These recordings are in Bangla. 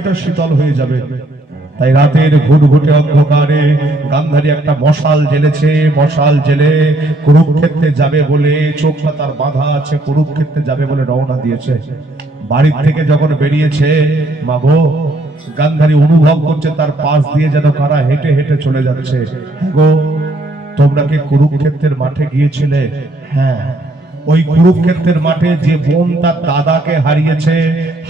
এটা শীতল হয়ে যাবে। তাই রাতের ঘুটঘুটে অন্ধকারে গান্ধারী একটা মশাল জ্বেলেছে। মশাল জেলে কুরুক্ষেত্রে যাবে বলে, চোখটা তার বাঁধা আছে, কুরুক্ষেত্রে যাবে বলে রওনা দিয়েছে। বাড়ির থেকে যখন বেরিয়েছে, মাগো, গান্ধারী অনুভব করছে তার পাশ দিয়ে যেন কারা হেঁটে হেঁটে চলে যাচ্ছে। গো, তোমরা কি কুরুক্ষেত্রের মাঠে গিয়েছিলে? হ্যাঁ। ওই কুরুক্ষেত্রের মাঠে যে বোন তার দাদাকে হারিয়েছে,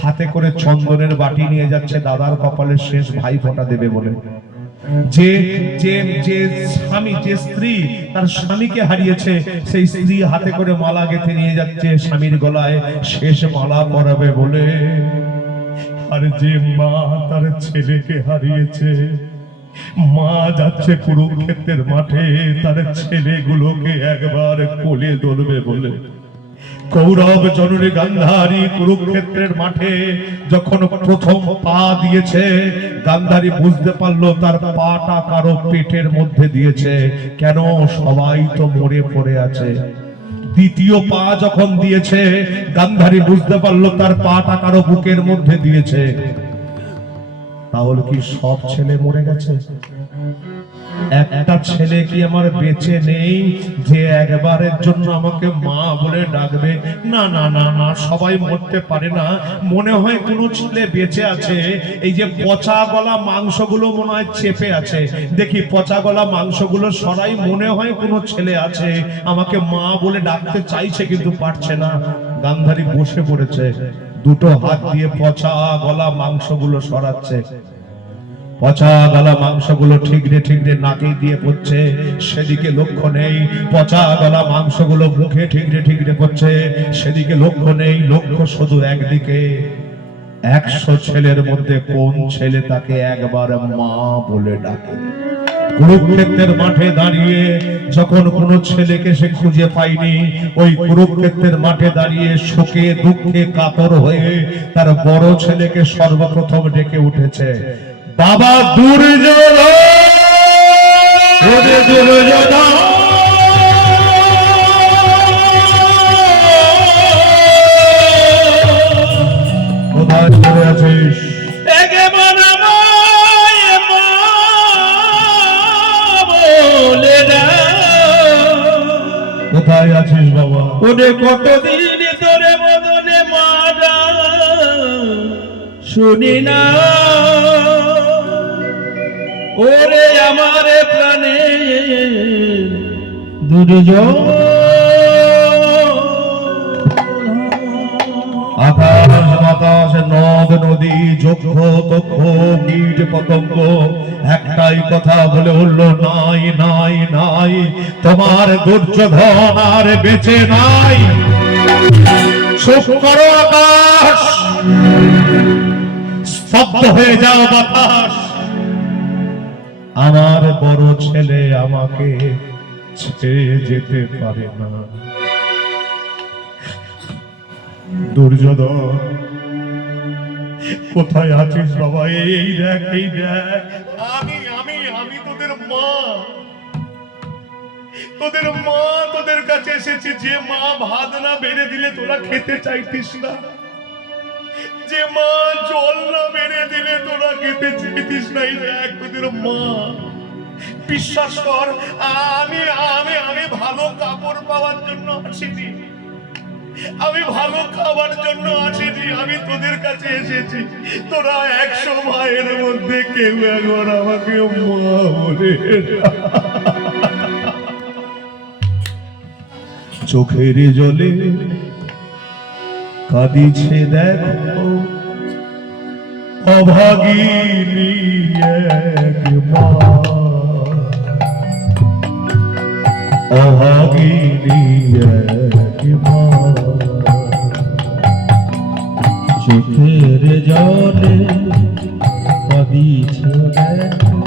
হাতে করে চন্দনের বাটি নিয়ে যাচ্ছে দাদার কপালে শেষ ভাই ফোঁটা দেবে বলে। যে যে যে স্বামী, যে স্ত্রী তার স্বামীকে হারিয়েছে, সেই স্ত্রী হাতে করে মালা গেঁথে নিয়ে যাচ্ছে স্বামীর গলায় শেষ মালা পরাবে বলে। আর যে মা তার ছেলেকে হারিয়েছে, মা যাচ্ছে কুরুক্ষেত্রের মাঠে তার ছেলেগুলোকে একবার কোলে ধরবে বলে। কৌরব জননী গান্ধারী কুরুক্ষেত্রের মাঠে যখন প্রথম পা দিয়েছে, গান্ধারী বুঝতে পারলো তার পাটা কারো পেটের মধ্যে দিয়েছে। কেন? সবাই তো মরে পড়ে আছে। দ্বিতীয় পা যখন দিয়েছে, গান্ধারী বুঝতে পারলো তার পাটা কারো বুকের মধ্যে দিয়েছে। তাহলে কি সব ছেলে মরে গেছে? একটা ছেলে কি আমার বেঁচে নেই যে একবারের জন্য আমাকে মা বলে ডাকবে? না না না না, সবাই মরতে পারে না। মনে হয় কোনো ছেলে বেঁচে আছে। এই যে পচা গলা মাংসগুলো মনে হয় চেপে আছে, দেখি পচা গলা মাংসগুলো সরাই, মনে হয় কোনো ছেলে আছে আমাকে মা বলে ডাকতে চাইছে কিন্তু পারছে না। গান্ধারী বসে পড়েছে, দুটো হাত দিয়ে পচা গলা মাংসগুলো সরাচ্ছে। পচা গলা মাংসগুলো ঠিকরে ঠিকরে নাকে দিয়ে পড়ছে, সেদিকে লক্ষ্য নেই। পচা গলা মাংসগুলো মুখে ঠিকরে ঠিকরে পড়ছে, সেদিকে লক্ষ্য নেই। লক্ষ্য শুধু একদিকে। 100 ছেলের মধ্যে কোন ছেলে তাকে একবার মা বলে ডাকে? কুরুক্ষেত্রের মাঠে দাঁড়িয়ে যখন কোন ছেলেকে সে খুঁজে পায়নি, ওই কুরুক্ষেত্রের মাঠে দাঁড়িয়ে শোকে দুঃখে কাতর হয়ে তার বড় ছেলেকে সর্বপ্রথম ডেকে উঠেছে, বাবা দুর্যোধন, দুর্যোধন। কোথায় পড়ে আছিস? কোথায় আছিস বাবা? ওরে কতদিন ধরে বদনে মারা শুনি না, ওরে আমার প্রাণে দুর্যোধন। আকাশ বাতাস নদ নদী যক্ষ তক্ষ কীট পতঙ্গ একটাই কথা বলে উঠল, নাই নাই নাই, তোমার দুর্যোধন আর বেঁচে নাই। চুপ করো আকাশ, স্তব্ধ হয়ে যাও বাতাস। আমার বড় ছেলে আমাকে ছেড়ে যেতে পারে না। দুর্যোধন, কোথায় আছিস বাবা? এই দেখ, এই দেখ, আমি আমি আমি তোদের মা, তোদের মা তোদের কাছে এসেছি। যে মা ভাত না বেড়ে দিলে তোরা খেতে চাইতিস না, যে মা জল না বেড়ে দিলে তোরা খেতে চাইতিস না, এই দেখ তোদের মা। বিশ্বাস কর, আমি আমি আমি ভালো কাপড় পাওয়ার জন্য আসিনি, আমি ভালো খাবার জন্য আসিনি, আমি তোদের কাছে এসেছি। তোরা 100 ভাইয়ের মধ্যে কেউ একবার আমাকে মা বলে। চোখের জলে কাঁদিছে দেখো অভাগিনী এক মা, অভাগিনী এক মা। চোখের জলে কাঁদিছে দেখো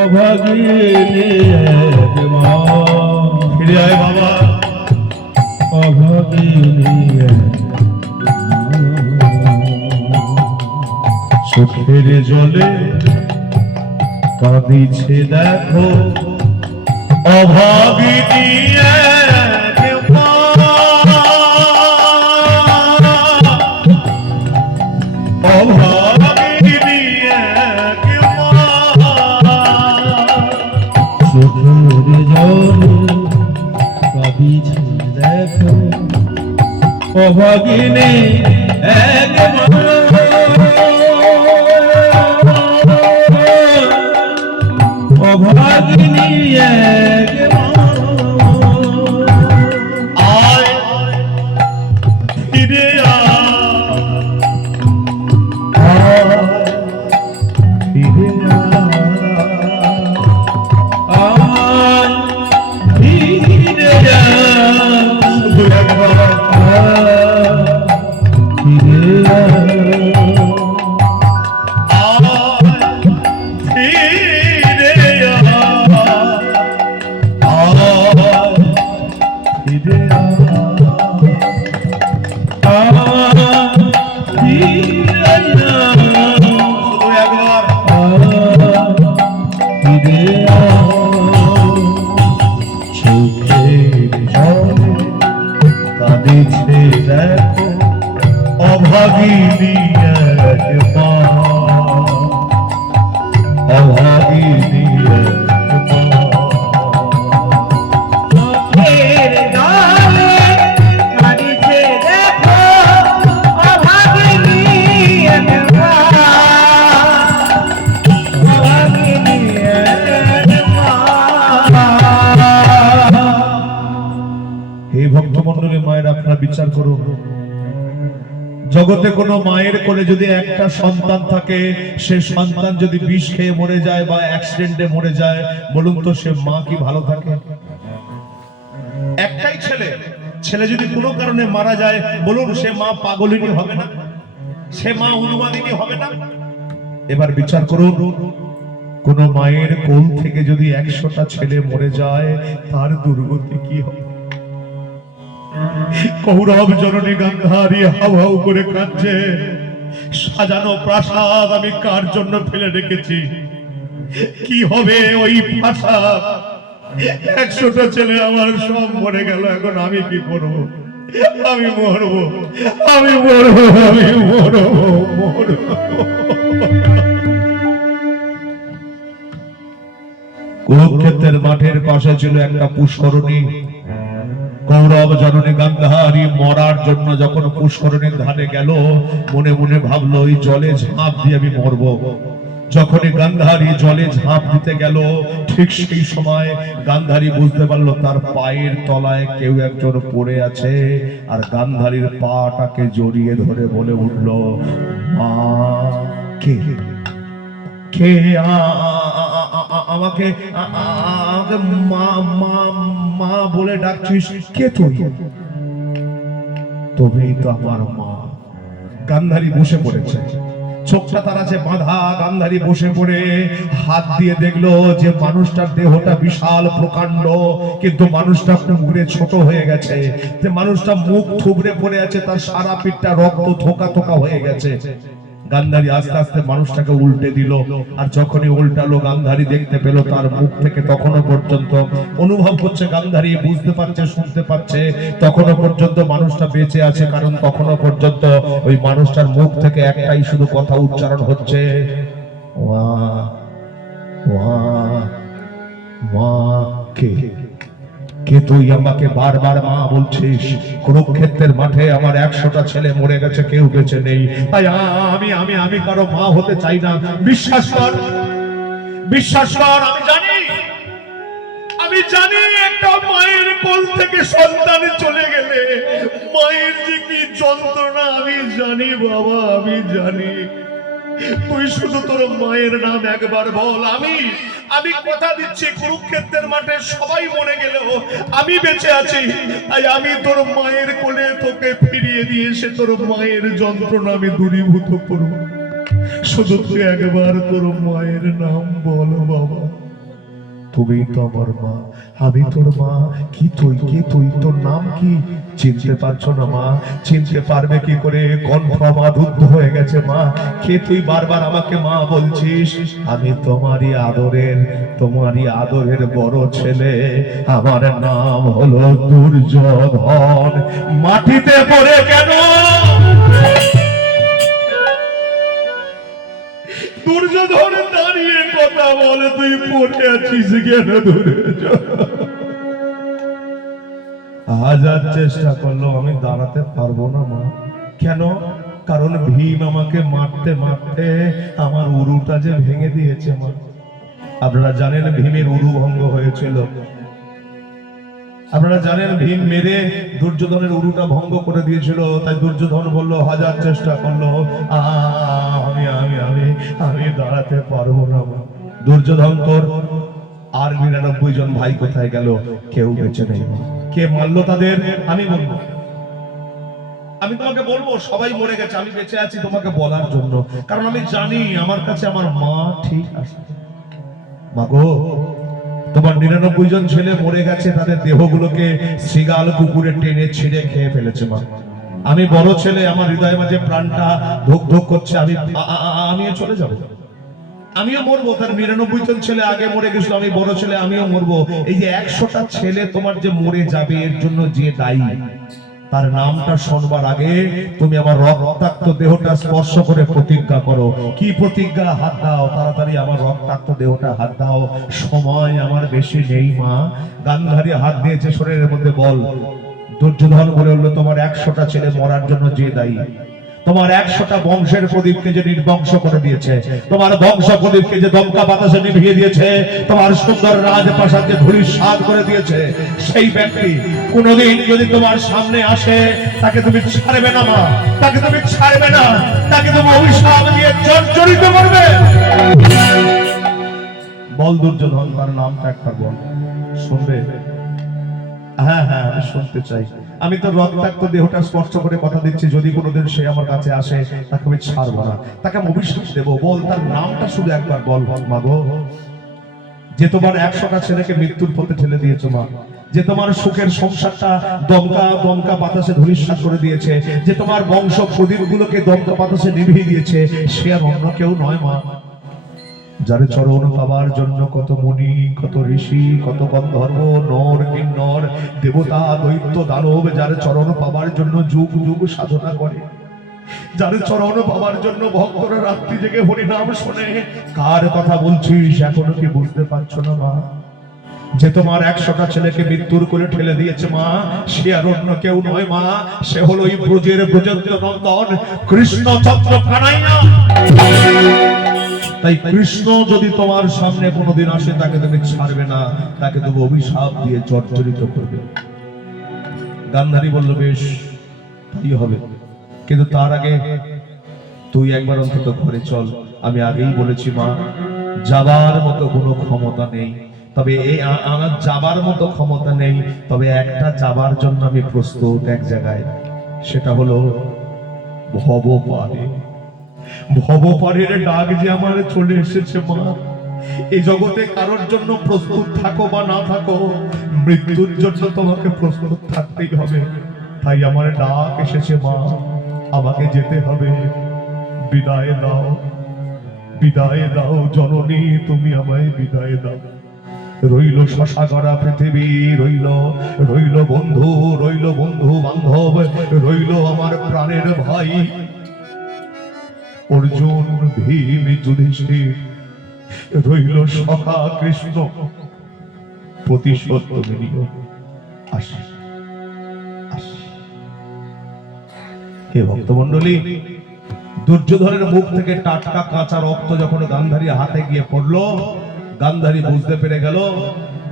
অভাগিনী এক মা। ফিরে আয় বাবা, অভাগিনী এক চোখের জলে কাঁদিছে দেখো অভাগিনী এক মা, অভাগিনী অভাগিনী এক মা, অভাগিনী এক মা। আয় ফিরে ফিরে ফিরে শুধু একবার দেখো অভাগিনী এক মা, অভাগিনী এক মা। চোখের জলে কাঁদিছে দেখো অভাগিনী এক মা, অভাগিনী এক মা। হে ভক্তমণ্ডলী, মায়ের আপনারা বিচার করুন। জগতে কোনো মায়ের কোলে যদি একটা সন্তান থাকে, সে সন্তান যদি বিষ খেয়ে মরে যায় বা অ্যাক্সিডেন্টে মরে যায়, বলুন তো সে মা কি ভালো থাকে? একটাই ছেলে, ছেলে যদি কোনো কারণে মারা যায়, বলুন সে মা পাগলিনী হবে না? সে মা উন্মাদিনী হবে না? এবার বিচার করুন, কোন মায়ের কোল থেকে যদি 100টা ছেলে মরে যায়, তার দুর্গতি কি হবে? কৌরব জননী গান্ধারী হাউ হাউ করে কাঁদছে, সাজানো প্রাসাদ আমি কার জন্য ফেলে রেখেছি? কি হবে ওই প্রাসাদ? 100টা ছেলে আমার সব মরে গেল, এখন আমি কি করব? আমি মরবো, আমি মরবো, আমি মরবো, মরবো। কুরুক্ষেত্রের মাঠের পাশে ছিল একটা পুষ্করণী। কৌরব জননী গান্ধারী মরার জন্য যখন পুষ্করণীর ধারে গেল, মনে মনে ভাবলো ওই জলে ঝাঁপ দিয়ে আমি মরবো। যখনই গান্ধারী জলে ঝাঁপ দিতে গেল, ঠিক সেই সময় গান্ধারী বুঝতে পারলো তার পায়ের তলায় কেউ একজন পড়ে আছে, আর গান্ধারীর পাটাকে জড়িয়ে ধরে বলে উঠল, মা কে কে আমাকে আমাকে মা মা মা বলে ডাকছিস? কে তুই? তুমি তো আমার মা। গান্ধারী বসে পড়েছে, চোখটা তার আছে বাঁধা। গান্ধারী বসে পড়ে হাত দিয়ে দেখলো যে মানুষটার দেহটা বিশাল প্রকাণ্ড, কিন্তু মানুষটা পুকুরে ছোট হয়ে গেছে। যে মানুষটা মুখ থুবড়ে পড়ে আছে, তার সারা পিঠটা রক্ত থোকা থোকা হয়ে গেছে। গান্ধারী আস্তে আস্তে মানুষটাকে উল্টে দিল, আর যখনই উল্টালো গান্ধারী দেখতে পেল তার মুখ থেকে তখনো পর্যন্ত অনুভব হচ্ছে, গান্ধারী বুঝতে পারছে, শুনতে পাচ্ছে, তখনো পর্যন্ত মানুষটা বেঁচে আছে। কারণ তখনো পর্যন্ত ওই মানুষটার মুখ থেকে একটাই শুধু কথা উচ্চারণ হচ্ছে, ওয়া ওয়া ওয়া। কে কে তুই আমাকে বারবার মা বলছিস? কুরুক্ষেত্রের মাঠে আমার 100টা ছেলে মরে গেছে, কেউ বেঁচে নেই। তাই আমি আমি আমি কারো মা হতে চাই না। বিশ্বাস কর, বিশ্বাস কর, আমি জানি একটা মায়ের কোল থেকে সন্তান চলে গেলে মায়ের যে কি যন্ত্রণা আমি জানি বাবা, আমি জানি। তুই শুধু তোর মায়ের নাম একবার বল। আমি কথা দিচ্ছি, কুরুক্ষেত্রের মাঠে সবাই মরে গেলেও আমি বেঁচে আছি। তাই আমি তোর মায়ের কোলে তোকে ফিরিয়ে দিয়ে এসে তোর মায়ের যন্ত্রণা আমি দূরীভূত করব। শুধু তুই একবার তোর মায়ের নাম বল বাবা। তুমি তো আমার মা, আমি তোর মা। কি তুই, কে তুই, তোর নাম কি? চিনতে পারছো না মা? চিনতে পারবে কি করে? কণ্ঠ আমার রুদ্ধ হয়ে গেছে মা। কে তুই বারবার আমাকে মা বলছিস? আমি তোমারই আদরের বড় ছেলে। আমার নাম হলো দুর্যোধন। মাটিতে পড়ে কেন? দুর্যোধন দাঁড়িয়ে কথা বলে, তুই পড়ে আছিস কেন দুর্যোধন? হাজার চেষ্টা করলো আমি দাঁড়াতে পারবো না মা। কেন? কারণ ভীম আমাকে মারতে মারতে আমার উরুটা যে ভেঙে দিয়েছে মা। আপনারা জানেন ভীমের উরু ভঙ্গ হয়েছিল। আপনারা জানেন ভীম মেরে দুর্যোধনের উরুটা ভঙ্গ করে দিয়েছিল। তাই দুর্যোধন বলল, হাজার চেষ্টা করলো আমি আমি আমি আমি দাঁড়াতে পারবো না মা। দুর্যোধন তোর আর 99 জন ভাই কোথায় গেল? কেউ বেঁচে নেই। কে মারলো তাদের? আমি বলবো, আমি তোমাকে বলবো সবাই মরে গেছে, আমি বেঁচে আছি তোমাকে বলার জন্য। কারণ আমি জানি আমার কাছে আমার মা ঠিক আছে। মাগো, তোমার 99 জন ছেলে মরে গেছে, তাদের দেহগুলোকে শৃগাল কুকুরে টেনে ছিঁড়ে খেয়ে ফেলেছে মা। আমি বড় ছেলে, আমার হৃদয়ের মাঝে প্রাণটা ধুক ধুক করছে। আমিও চলে যাব, আমিও মরবো। তার 99 জন ছেলে আগে মরে গেছিল, আমি বড় ছেলে, আমিও মরবো। এই যে 100টা ছেলে তোমার যে মরে যাবে, এর জন্য যে দায়ী, তার নামটা শুনবার আগে তুমি আমার রক্তাক্ত দেহটা স্পর্শ করে প্রতিজ্ঞা করো। কি প্রতিজ্ঞা? হাত দাও তাড়াতাড়ি, আমার রক্তাক্ত দেহটা হাত দাও। সময় আমার বেশি নেই মা। গান্ধারী হাত দিয়েছে শরীরের মধ্যে, বল। দুর্যোধন বলে উঠল, তোমার 100টা ছেলে মরার জন্য যে দায়ী, তোমার 100টা বংশের প্রদীপকে যে নির্বংশ করে দিয়েছে, তোমার বংশ প্রদীপকে যে দমকা বাতাসে নিভিয়ে দিয়েছে, তোমার সুন্দর রাজপ্রাসাদ যে ধূলিসাৎ করে দিয়েছে, সেই ব্যক্তি কোনোদিন যদি তোমার সামনে আসে, তাকে তুমি ছাড়বে না মা, তাকে তুমি ছাড়বে না, তাকে তুমি অভিশাপ দিয়ে জর্জরিত করবে। বল দুর্যোধন, তার নামটা একবার বল, শুনবে? হ্যাঁ হ্যাঁ, আমি শুনতে চাই। আমি তো রক্তাক্ত দেহটা স্পর্শ করে কথা দিচ্ছি, যদি কোনোদিন সে আমার কাছে আসে, তাকে আমি ছাড়বো না, তাকে আমি অভিশাপ দেবো। বল, তার নামটা শুধু একবার বল মাগো। যে তোমার 100টা ছেলেকে মৃত্যুর পথে ঠেলে দিয়েছো মা, যে তোমার সুখের সংসারটা দমকা দমকা বাতাসে ধূলিসাৎ করে দিয়েছে, যে তোমার বংশ প্রদীপগুলোকে দমকা বাতাসে নিভিয়ে দিয়েছে, সে আর অন্য কেউ নয় মা। যার চরণ পাবার জন্য কত মুনি, কত ঋষি, কত গন্ধর্ব, নর কিন্নর, দেবতা, দৈত্য, দানব যার চরণ পাবার জন্য যুগ যুগ সাধনা করে, যার চরণ পাবার জন্য ভক্তরা রাত্রি জেগে হরিনাম শোনে। কার কথা বলছিস? এখনো কি বুঝতে পারছো না মা? যে তোমার 100টা ছেলেকে মৃত্যুর কোলে ঠেলে দিয়েছে মা, সে আর অন্য কেউ নয় মা। সে হলো এই ব্রজের ব্রজেন্দ্র নন্দন কৃষ্ণচন্দ্র কানাইয়া। তাই কৃষ্ণ যদি তোমার সামনে কোনোদিন আসে, তাকে তুমি ছাড়বে না, তাকে তুমি অভিশাপ দিয়ে জর্জরিত করবে। গান্ধারী বলল, বেশ তাই হবে, কিন্তু তার আগে তুই একবার অন্তত ঘরে চল। আমি আগেই বলেছি মা, যাবার মতো কোনো ক্ষমতা নেই, তবে এই আমার যাবার মতো ক্ষমতা নেই, তবে একটা যাবার জন্য আমি প্রস্তুত এক জায়গায়, সেটা হলো ভবপারে। ভবপারের ডাক যে আমার চলে এসেছে মা। এই জগতে কারোর জন্য প্রস্তুত থাকো বা না থাকো, মৃত্যুর জন্য তোমাকে প্রস্তুত থাকতেই হবে। তাই আমার ডাক এসেছে মা, আমাকে যেতে হবে। বিদায় দাও, বিদায় দাও জননী, তুমি আমায় বিদায় দাও। রইল শশাগড়া পৃথিবী, রইল রইল বন্ধু, রইল বন্ধু বান্ধব, রইল আমার প্রাণের ভাই অর্জুন, ভীম, যুধিষ্ঠির, রইল সখা কৃষ্ণ। প্রতিশোধ তুমি নিও। আসি আসি। হে ভক্তমণ্ডলী, দুর্যোধনের মুখ থেকে টাটকা কাঁচা রক্ত যখন গান্ধারী হাতে গিয়ে পড়লো, গান্ধারী বুঝতে পেরে গেল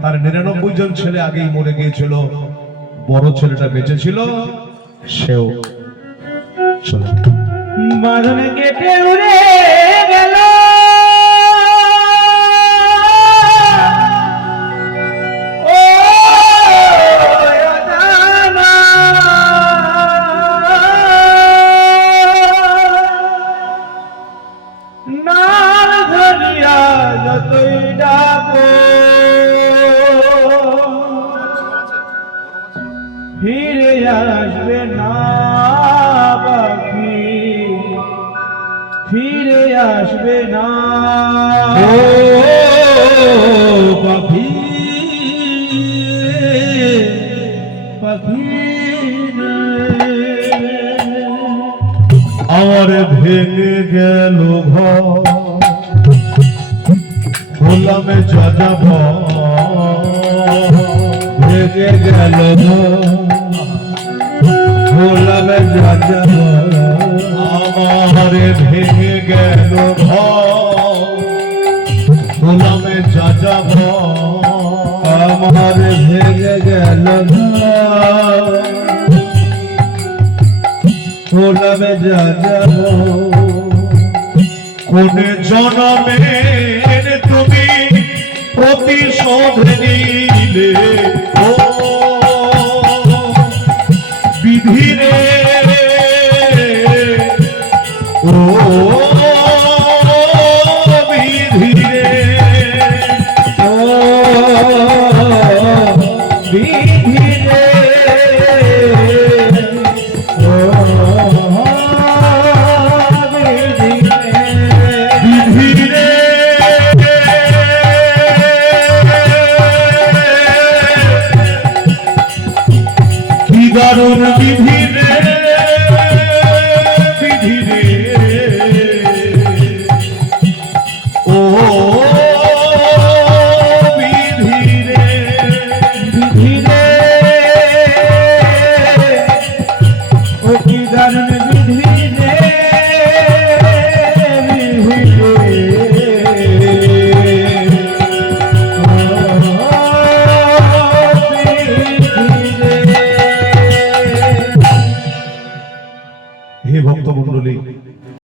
তার 99 জন ছেলে আগেই মরে গিয়েছিল, বড় ছেলেটা বেঁচে ছিল, সেও চলে বাঁধন কেটে উড়ে গেল। ও রাধামা, নাম ধরিয়া যতই ডাকো, ফিরে আসবে না পাখি, ফিরে আসবে না। ও পাখি, পাখি আমার ভেঙে গেল ঘর, হলাম যাযাবর। ভেঙে গেল ঘর, হলাম যা যাব আমার ভেঙে গেল ঘর হলাম যা যাব আমার ভেঙে গেল হলাম যা যাব কোন জনমের তুমি প্রতিশোধ নিলে ও বিধিরে